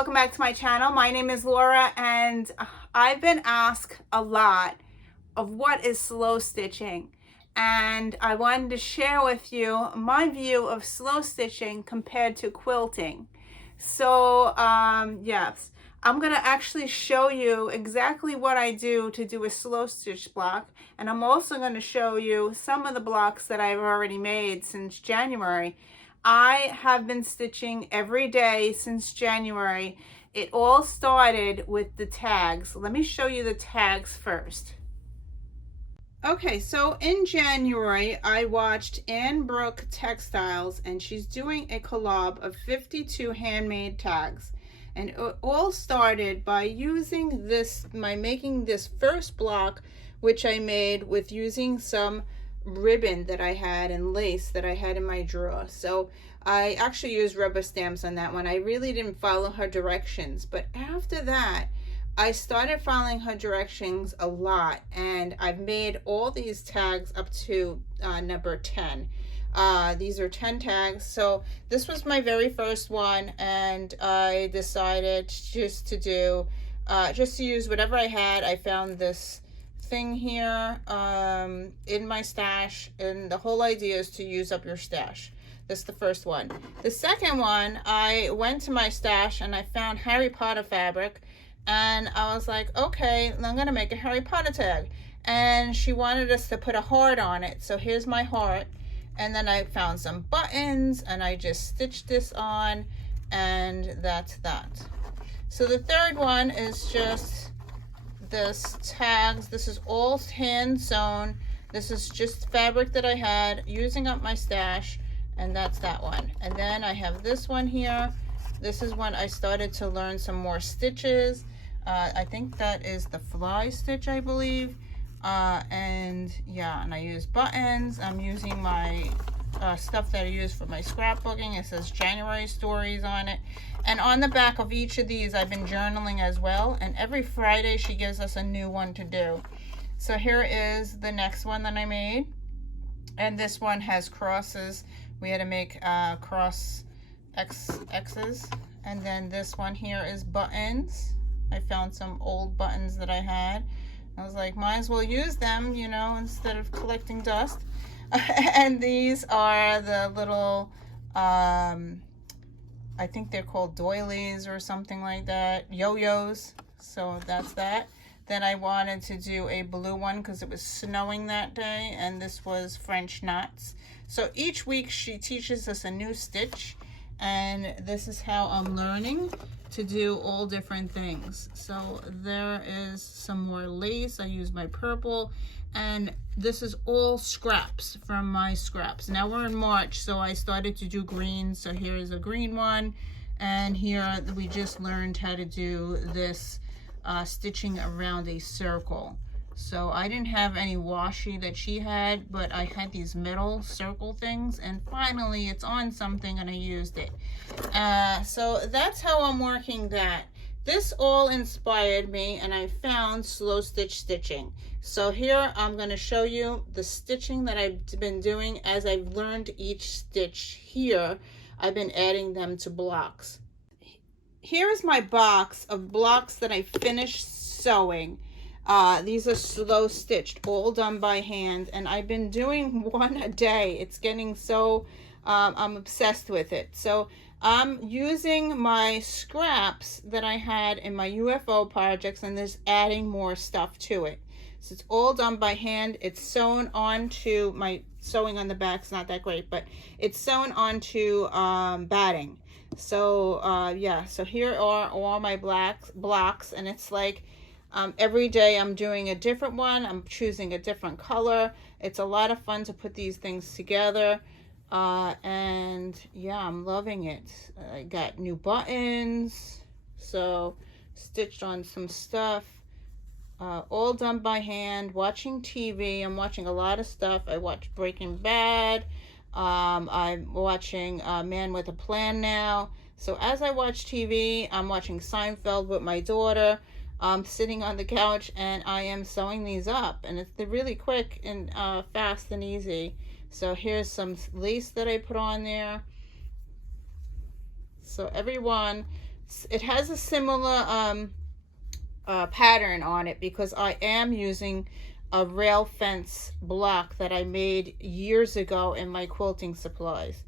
welcome back to my channel. My name is Laura, and I've been asked a lot of what is slow stitching, and I wanted to share with you my view of slow stitching compared to quilting. So yes, I'm gonna actually show you exactly what I do to do a slow stitch block, and I'm also going to show you some of the blocks that I've already made since January. I have been stitching every day since January. It all started with the tags. Let me show you the tags first. Okay, so in January, I watched Ann Brooke Textiles, and she's doing a collab of 52 handmade tags. And it all started by using this, making this first block, which I made with using some ribbon that I had and lace that I had in my drawer. So I actually used rubber stamps on that one. I really didn't follow her directions, but after that I started following her directions a lot, and I've made all these tags up to number 10. These are 10 tags. So this was my very first one, and I decided just to use whatever I had. I found this thing here in my stash, and the whole idea is to use up your stash. This is the first one. The second one, I went to my stash and I found Harry Potter fabric, and I was like, okay, I'm gonna make a Harry Potter tag. And she wanted us to put a heart on it, so here's my heart. And then I found some buttons and I just stitched this on, and that's that. So the third one is just this tags. This is all hand sewn. This is just fabric that I had using up my stash, and that's that one. And then I have this one here. This is when I started to learn some more stitches. I think that is the fly stitch, I believe. And yeah, and I use buttons. I'm using my stuff that I use for my scrapbooking. It says January stories on it, and on the back of each of these I've been journaling as well, and every Friday she gives us a new one to do. So here is the next one that I made, and this one has crosses. We had to make cross X's. And then this one here is buttons. I found some old buttons that I had. I was like, might as well use them, you know, instead of collecting dust. And these are the little, I think they're called doilies or something like that, yo-yos. So that's that. Then I wanted to do a blue one because it was snowing that day, and this was French knots. So each week she teaches us a new stitch, and this is how I'm learning to do all different things. So there is some more lace. I use my purple, and this is all scraps from my scraps. Now we're in March, so I started to do green. So here is a green one, and here we just learned how to do this stitching around a circle. So I didn't have any washi that she had, but I had these metal circle things, and finally it's on something and I used it. So that's how I'm working that. This all inspired me, and I found slow stitch stitching. So here I'm going to show you the stitching that I've been doing as I've learned each stitch. Here I've been adding them to blocks. Here is my box of blocks that I finished sewing. These are slow stitched, all done by hand, and I've been doing one a day. It's getting so, I'm obsessed with it. So I'm using my scraps that I had in my UFO projects, and just adding more stuff to it. So it's all done by hand. It's sewn onto, my sewing on the back's not that great, but it's sewn onto batting. So yeah, so here are all my blocks, and it's like every day I'm doing a different one. I'm choosing a different color. It's a lot of fun to put these things together. And yeah, I'm loving it. I got new buttons, so stitched on some stuff, all done by hand. Watching TV, I'm watching a lot of stuff. I watch Breaking Bad. I'm watching Man with a Plan now. So as I watch TV, I'm watching Seinfeld with my daughter. I'm sitting on the couch, and I am sewing these up, and they're really quick and fast and easy. So here's some lace that I put on there. So every one it has a similar pattern on it because I am using a rail fence block that I made years ago in my quilting supplies.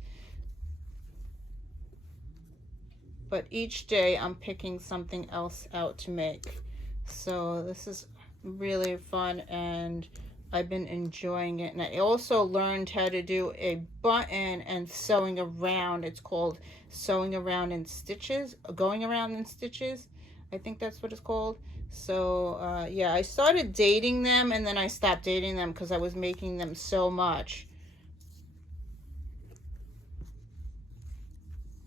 But each day I'm picking something else out to make. So this is really fun and I've been enjoying it. And I also learned how to do a button and sewing around. It's called sewing around in stitches, going around in stitches. I think that's what it's called. So yeah, I started dating them and then I stopped dating them because I was making them so much.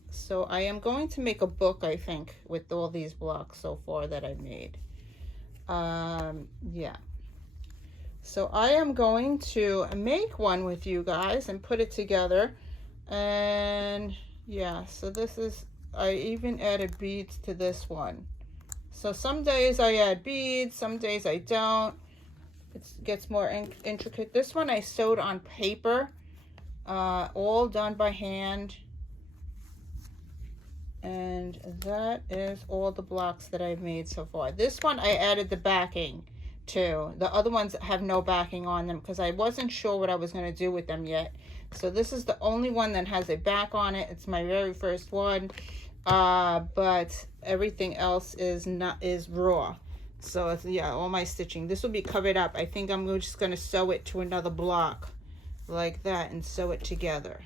So I am going to make a book, I think, with all these blocks so far that I've made. Yeah. So I am going to make one with you guys and put it together. And yeah, so this is, I even added beads to this one. So some days I add beads, some days I don't. It gets more intricate. This one I sewed on paper, all done by hand. And that is all the blocks that I've made so far. This one I added the backing to. The other ones have no backing on them because I wasn't sure what I was going to do with them yet. So this is the only one that has a back on it. It's my very first one. But everything else is raw. So yeah, all my stitching. This will be covered up. I think I'm just going to sew it to another block like that and sew it together.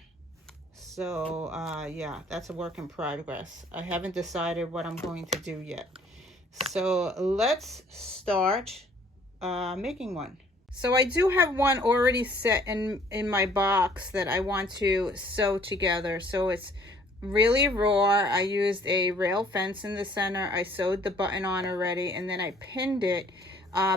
So yeah, that's a work in progress. I haven't decided what I'm going to do yet. So let's start making one. So I do have one already set in my box that I want to sew together. So it's really raw. I used a rail fence in the center. I sewed the button on already and then I pinned it.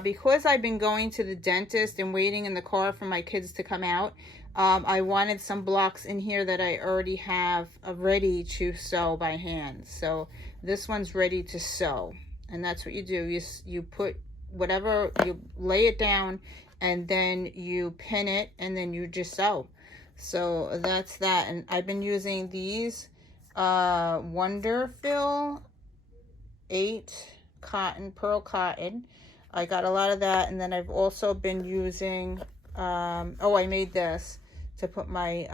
Because I've been going to the dentist and waiting in the car for my kids to come out, I wanted some blocks in here that I already have ready to sew by hand. So this one's ready to sew. And that's what you do. You put whatever, you lay it down and then you pin it and then you just sew. So that's that. And I've been using these Wonderfill 8 cotton, pearl cotton. I got a lot of that. And then I've also been using, oh, I made this to put my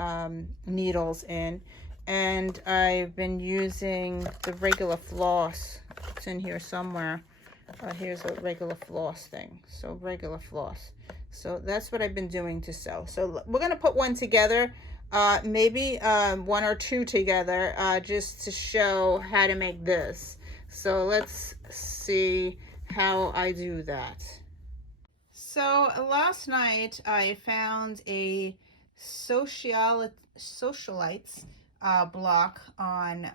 needles in. And I've been using the regular floss. It's in here somewhere. Here's a regular floss thing. So regular floss. So that's what I've been doing to sew. So we're going to put one together. Maybe one or two together just to show how to make this. So let's see how I do that. So last night I found a Sewcialites block on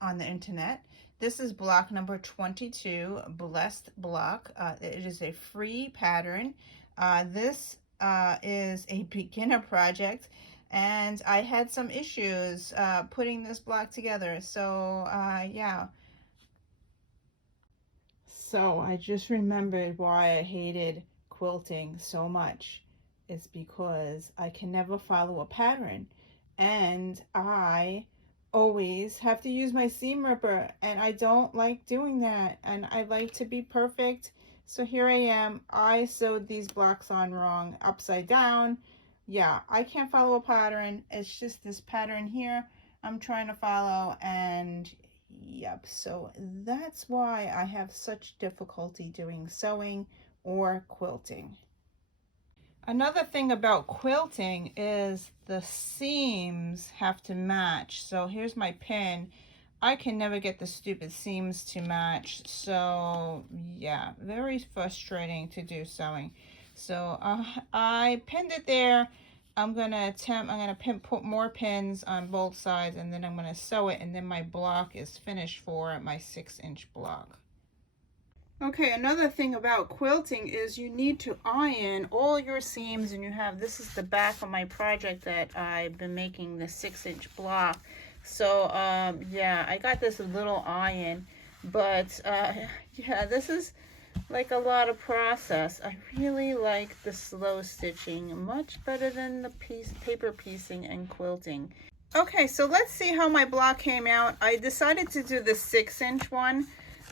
the internet. This is block number 22, Blessed block. It is a free pattern. This is a beginner project and I had some issues putting this block together. So yeah. So I just remembered why I hated quilting so much. It's because I can never follow a pattern and I always have to use my seam ripper and I don't like doing that and I like to be perfect. So here I am. I sewed these blocks on wrong, upside down. Yeah, I can't follow a pattern. It's just this pattern here I'm trying to follow and yep, so that's why I have such difficulty doing sewing or quilting. Another thing about quilting is the seams have to match. So here's my pin. I can never get the stupid seams to match. So yeah, very frustrating to do sewing. So I pinned it there. I'm gonna put more pins on both sides and then I'm gonna sew it and then my block is finished for my 6-inch block. Okay, another thing about quilting is you need to iron all your seams and you have, this is the back of my project that I've been making, the 6-inch block. So yeah, I got this little iron, but yeah, this is like a lot of process. I really like the slow stitching much better than the paper piecing and quilting. Okay, so let's see how my block came out. I decided to do the 6-inch one.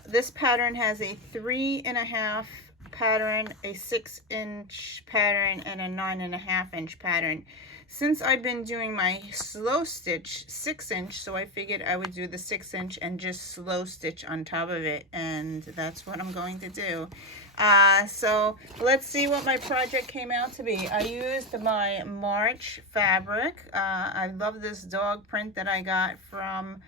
This pattern has a 3.5 pattern, a 6-inch pattern, and a 9.5-inch pattern. Since I've been doing my slow stitch 6-inch, so I figured I would do the 6-inch and just slow stitch on top of it, and that's what I'm going to do. So let's see what my project came out to be. I used my March fabric. I love this dog print that I got from,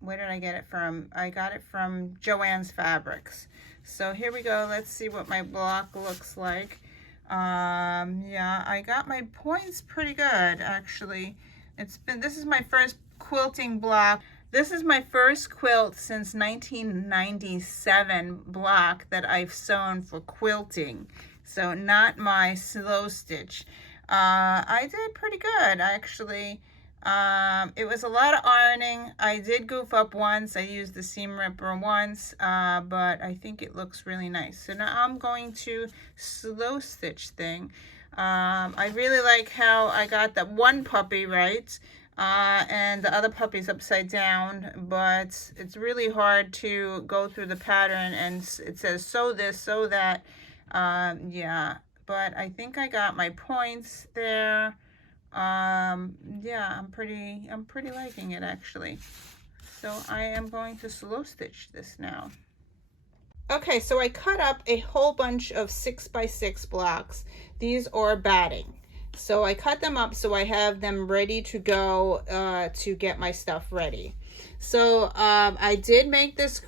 where did I get it from? I got it from Joann's Fabrics. So here we go. Let's see what my block looks like. Yeah, I got my points pretty good, actually. This is my first quilting block. This is my first quilt since 1997 block that I've sewn for quilting. So not my slow stitch. I did pretty good, actually. It was a lot of ironing. I did goof up once. I used the seam ripper once, but I think it looks really nice. So now I'm going to slow stitch thing. I really like how I got that one puppy right, and the other puppy's upside down, but it's really hard to go through the pattern, and it says sew this, sew that. Yeah, but I think I got my points there. Yeah, I'm pretty liking it, actually. So I am going to slow stitch this now. Okay, so I cut up a whole bunch of 6x6 blocks. These are batting. So I cut them up so I have them ready to go to get my stuff ready. So I did make this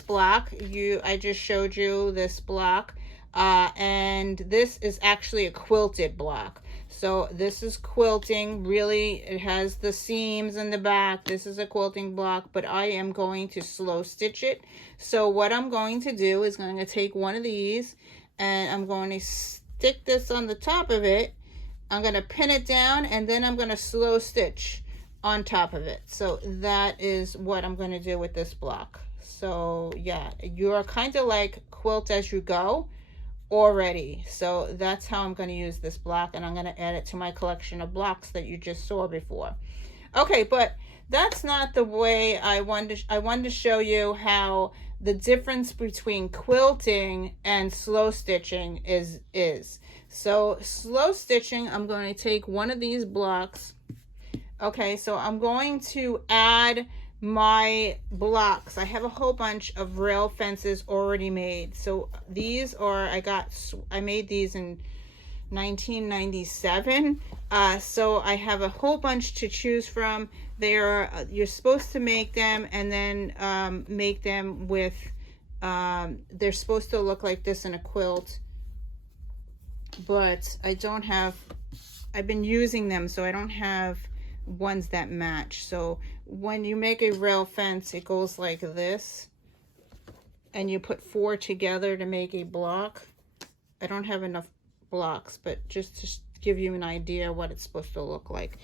block. I just showed you this block. And this is actually a quilted block. So this is quilting. Really, it has the seams in the back. This is a quilting block, but I am going to slow stitch it. So what I'm going to do is going to take one of these and I'm going to stick this on the top of it. I'm going to pin it down and then I'm going to slow stitch on top of it. So that is what I'm going to do with this block. So yeah, you're kind of like quilt as you go already. So that's how I'm going to use this block, and I'm going to add it to my collection of blocks that you just saw before. Okay, but that's not the way I wanted to show you how the difference between quilting and slow stitching is. So slow stitching, I'm going to take one of these blocks. Okay, so I'm going to add my blocks. I have a whole bunch of rail fences already made. So these are, I made these in 1997. So I have a whole bunch to choose from. You're supposed to make them and then make them with, they're supposed to look like this in a quilt, but I've been using them, so I don't have ones that match. So when you make a rail fence, it goes like this, and you put 4 together to make a block. I don't have enough blocks, but just to give you an idea what it's supposed to look like.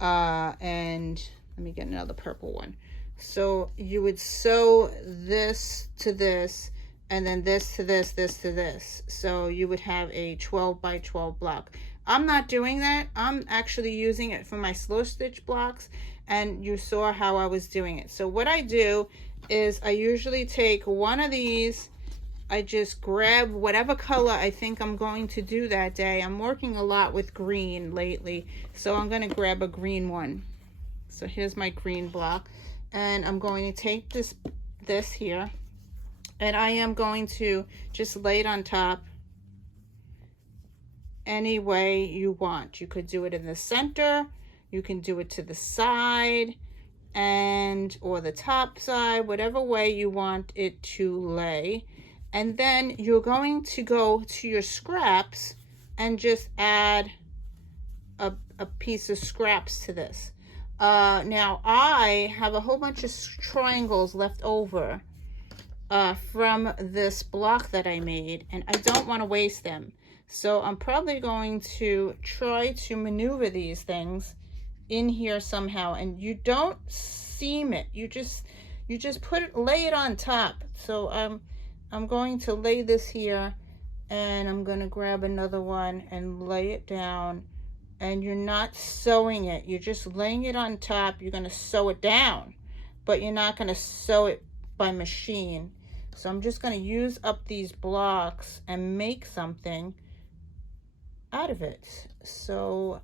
And let me get another purple one. So you would sew this to this, and then this to this, this to this. So you would have a 12x12 block. I'm not doing that. I'm actually using it for my slow stitch blocks, and you saw how I was doing it. So what I do is I usually take one of these. I just grab whatever color I think I'm going to do that day. I'm working a lot with green lately, so I'm going to grab a green one. So here's my green block, and I'm going to take this here, and I am going to just lay it on top any way you want. You could do it in the center, you can do it to the side, or the top side, whatever way you want it to lay. And then you're going to go to your scraps and just add a piece of scraps to this. Now I have a whole bunch of triangles left over from this block that I made, and I don't want to waste them. So I'm probably going to try to maneuver these things in here somehow, and you don't seam it. You just lay it on top. So I'm going to lay this here, and I'm going to grab another one and lay it down, and you're not sewing it. You're just laying it on top. You're going to sew it down, but you're not going to sew it by machine. So I'm just going to use up these blocks and make something out of it. So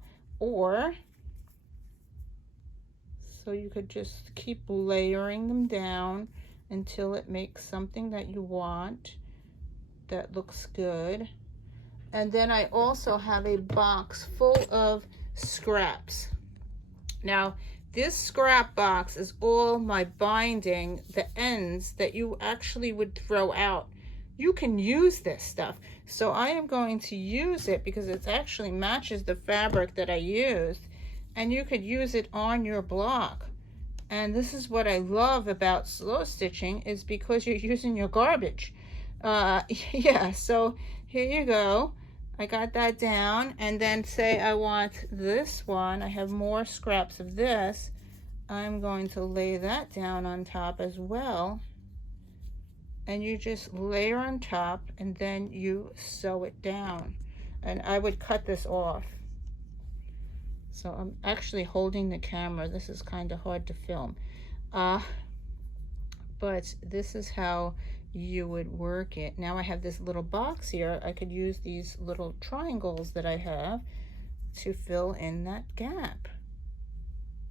you could just keep layering them down until it makes something that you want that looks good. And then I also have a box full of scraps. Now this scrap box is all my binding, the ends that you actually would throw out. You can use this stuff. So I am going to use it because it actually matches the fabric that I used, and you could use it on your block. And this is what I love about slow stitching, is because you're using your garbage. Yeah, so here you go. I got that down, and then say I want this one. I have more scraps of this. I'm going to lay that down on top as well. And you just layer on top, and then you sew it down. And I would cut this off. So I'm actually holding the camera. This is kind of hard to film. But this is how you would work it. Now I have this little box here. I could use these little triangles that I have to fill in that gap.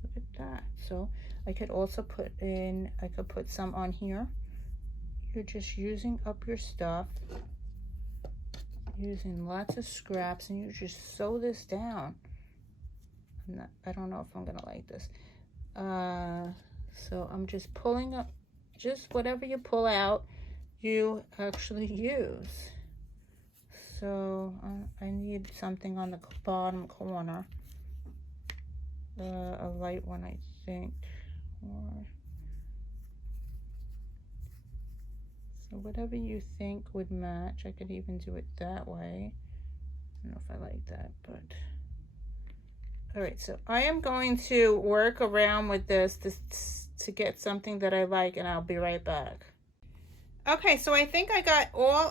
Look at that. So I could also put some on here. You're just using up your stuff, using lots of scraps, and you just sew this down. I don't know if I'm gonna like this. So I'm just pulling up, just whatever you pull out, you actually use. So I need something on the bottom corner, a light one, I think, so whatever you think would match. I could even do it that way. I don't know if I like that, but all right. So I am going to work around with this to get something that I like, and I'll be right back. Okay, so I think I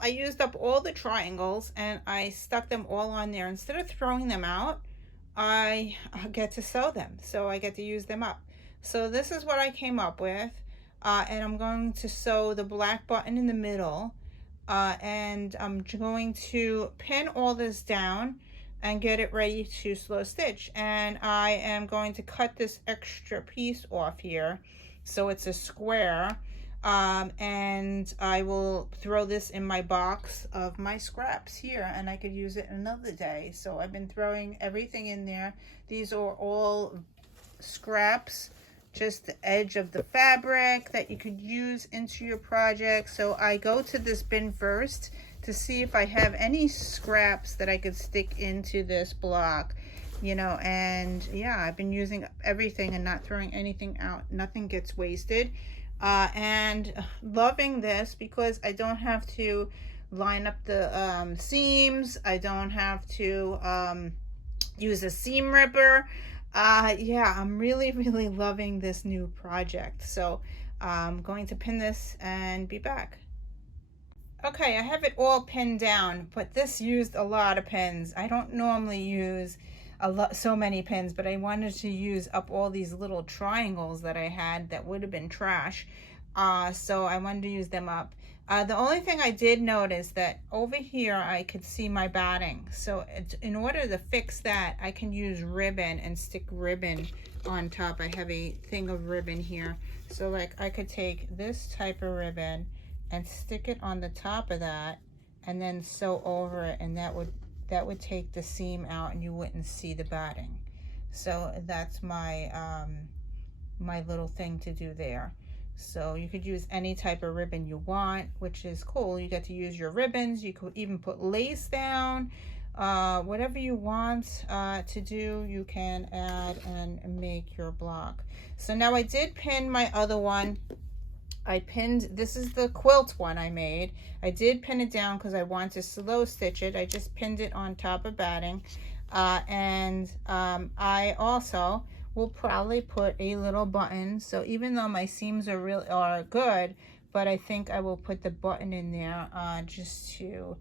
used up all the triangles, and I stuck them all on there. Instead of throwing them out, I get to sew them, so I get to use them up. So this is what I came up with. And I'm going to sew the black button in the middle, and I'm going to pin all this down and get it ready to slow stitch. And I am going to cut this extra piece off here so it's a square, and I will throw this in my box of my scraps here, and I could use it another day. So I've been throwing everything in there. These are all scraps, just the edge of the fabric that you could use into your project. So I go to this bin first to see if I have any scraps that I could stick into this block, you know. And yeah, I've been using everything and not throwing anything out. Nothing gets wasted. And loving this because I don't have to line up the seams. I don't have to use a seam ripper. Yeah, I'm really loving this new project. So I'm going to pin this and be back. Okay, I have it all pinned down, but this used a lot of pins. I don't normally use so many pins, but I wanted to use up all these little triangles that I had that would have been trash. So I wanted to use them up. The only thing I did notice that over here I could see my batting. So in order to fix that, I can use ribbon and stick ribbon on top. I have a thing of ribbon here. So like I could take this type of ribbon and stick it on the top of that and then sew over it, and that would take the seam out and you wouldn't see the batting. So that's my my little thing to do there. So you could use any type of ribbon you want, which is cool. You get to use your ribbons. You could even put lace down. Whatever you want to do, you can add and make your block. So now I did pin my other one. I pinned, this is the quilt one I made. I did pin it down because I want to slow stitch it. I just pinned it on top of batting. I also will probably put a little button. So even though my seams are good, but I think I will put the button in there just to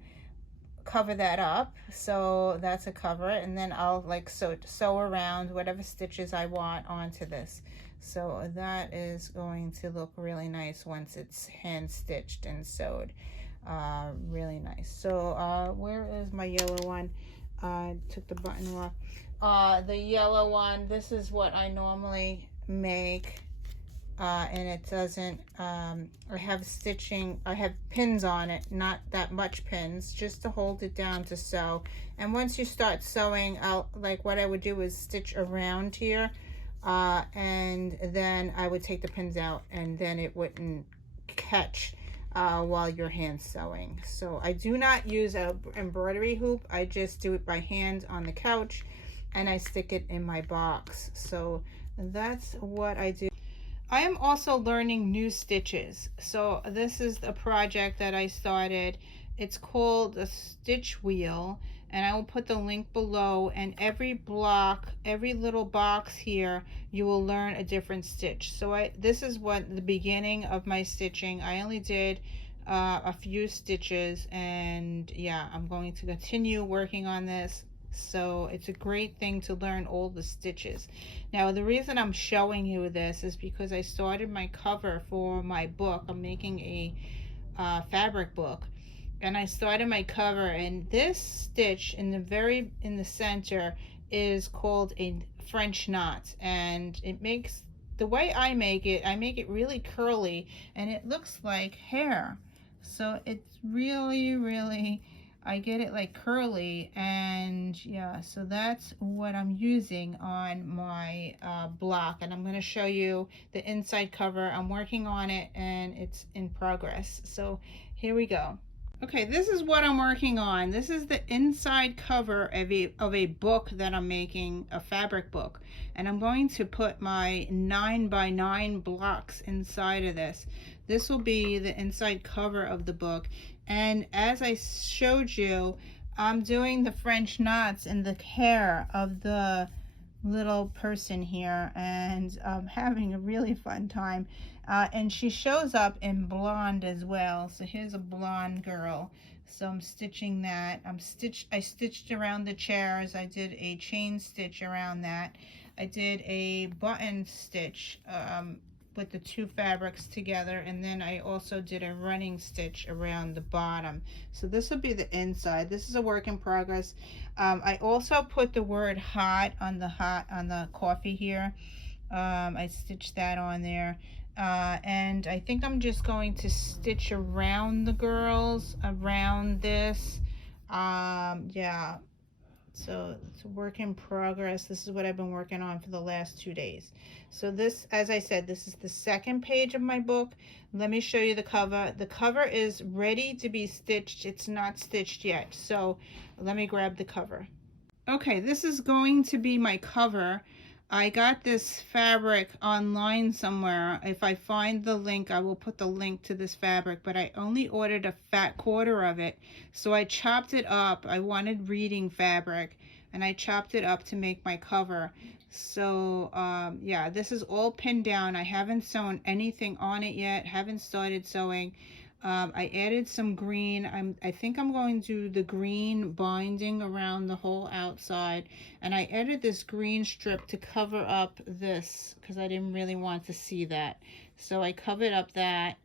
cover that up. So that's a cover, and then I'll like sew around whatever stitches I want onto this. So that is going to look really nice once it's hand stitched and sewed. Really nice. So where is my yellow one? Took the button off. The yellow one, this is what I normally make. And it doesn't, I have stitching, I have pins on it, not that much pins, just to hold it down to sew. And once you start sewing, like what I would do is stitch around here, and then I would take the pins out, and then it wouldn't catch while you're hand sewing. So I do not use a embroidery hoop. I just do it by hand on the couch, and I stick it in my box. So that's what I do. I am also learning new stitches. So this is a project that I started. It's called a stitch wheel, and I will put the link below. And every block, every little box here, you will learn a different stitch. So this is what the beginning of my stitching. I only did a few stitches, and yeah, I'm going to continue working on this. So it's a great thing to learn all the stitches. Now the reason I'm showing you this is because I started my cover for my book. I'm making a fabric book, and I started my cover, and this stitch in the center is called a French knot, and it makes, the way I make it really curly, and it looks like hair. So it's really, I get it like curly, and yeah, so that's what I'm using on my block, and I'm going to show you the inside cover. I'm working on it, and it's in progress. So here we go. Okay, this is what I'm working on. This is the inside cover of a book that I'm making, a fabric book, and I'm going to put my 9x9 blocks inside of this. This will be the inside cover of the book. And as I showed you, I'm doing the French knots in the hair of the little person here, and I'm having a really fun time. And she shows up in blonde as well. So here's a blonde girl. So I'm stitching that. I stitched around the chairs. I did a chain stitch around that. I did a button stitch with the two fabrics together, and then I also did a running stitch around the bottom. So this will be the inside. This is a work in progress. I also put the word hot on the coffee here. I stitched that on there, and I think I'm just going to stitch around the girls around this. Yeah, so it's a work in progress. This is what I've been working on for the last 2 days. So this, as I said, this is the second page of my book. Let me show you the cover. The cover is ready to be stitched. It's not stitched yet. So let me grab the cover. Okay, this is going to be my cover. I got this fabric online somewhere. If I find the link, I will put the link to this fabric, but I only ordered a fat quarter of it. So I chopped it up. I wanted reading fabric, and I chopped it up to make my cover. So yeah, this is all pinned down. I haven't sewn anything on it yet, haven't started sewing. I added some green. I think I'm going to do the green binding around the whole outside, and I added this green strip to cover up this because I didn't really want to see that. So I covered up that,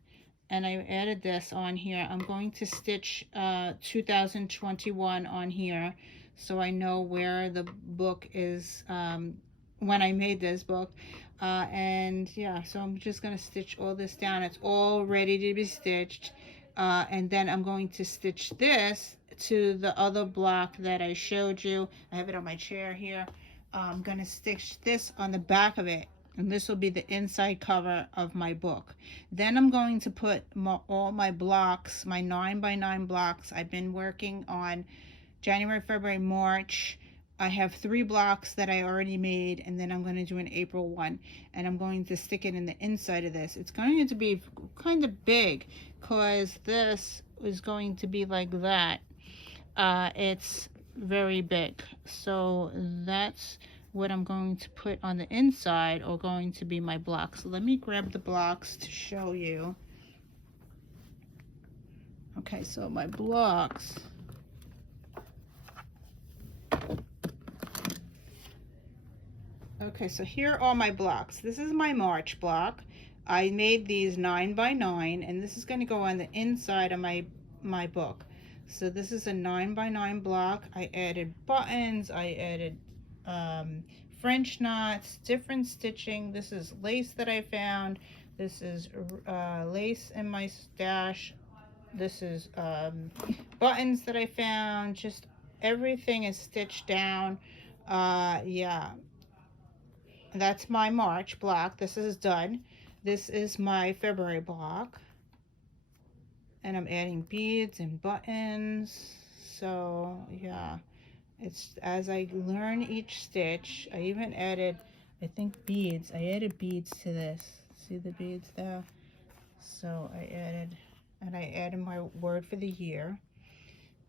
and I added this on here. I'm going to stitch 2021 on here, so I know where the book is when I made this book. And yeah, so I'm just going to stitch all this down. It's all ready to be stitched, and then I'm going to stitch this to the other block that I showed you. I have it on my chair here. I'm going to stitch this on the back of it, and this will be the inside cover of my book. Then I'm going to put all my blocks, my 9x9 blocks. I've been working on January, February, March. I have 3 blocks that I already made, and then I'm going to do an April one, and I'm going to stick it in the inside of this. It's going to be kind of big because this is going to be like that. It's very big, so that's what I'm going to put on the inside, or going to be my blocks. So let me grab the blocks to show you. Okay, so my blocks, Okay, so here are my blocks. This is my March block. I made these 9 by 9, and this is going to go on the inside of my book. So this is a 9 by 9 block. I added buttons, I added French knots, different stitching. This is lace that I found. This is lace in my stash. This is buttons that I found. Just everything is stitched down. Yeah, that's my March block. This is done. This is my February block. And I'm adding beads and buttons. So yeah, it's as I learn each stitch. I even added, I think, beads. I added beads to this. See the beads there? So I added my word for the year.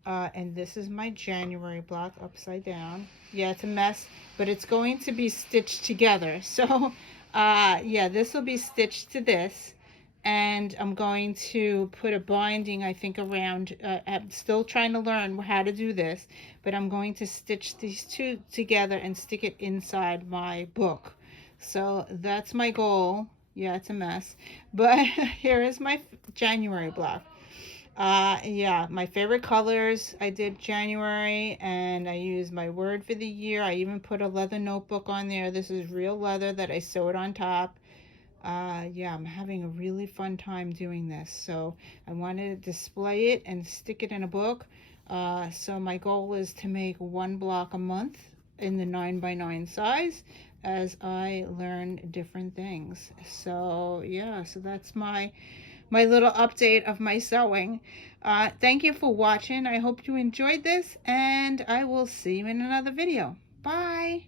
And this is my January block upside down. Yeah, it's a mess, but it's going to be stitched together. So yeah, this will be stitched to this, and I'm going to put a binding, I think, around. I'm still trying to learn how to do this, but I'm going to stitch these two together and stick it inside my book. So that's my goal. Yeah, it's a mess, but here is my January block. Yeah, my favorite colors, I did January, and I used my word for the year. I even put a leather notebook on there. This is real leather that I sewed on top. Yeah, I'm having a really fun time doing this. So I wanted to display it and stick it in a book. So my goal is to make one block a month in the 9 by 9 size as I learn different things. So yeah, so that's my little update of my sewing. Thank you for watching. I hope you enjoyed this, and I will see you in another video. Bye.